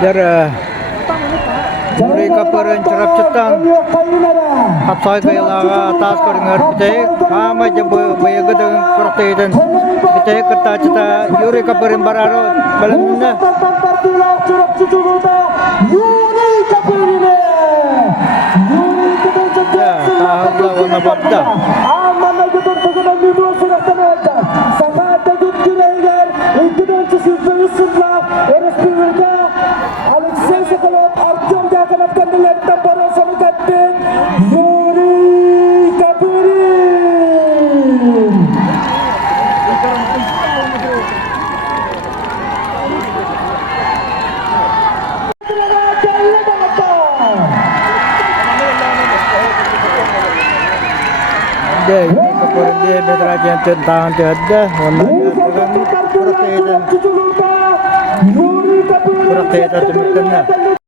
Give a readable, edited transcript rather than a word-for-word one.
Dar mereka perencerap cetang kapsai kailaga atas koringar pite kama jabu bayaga dengan protein pite kata ceta yuri kaperin bararo balamna ya tahun lawan abda Dia kemudian dia berajan tentang ada warnanya dengan protein demikiannya.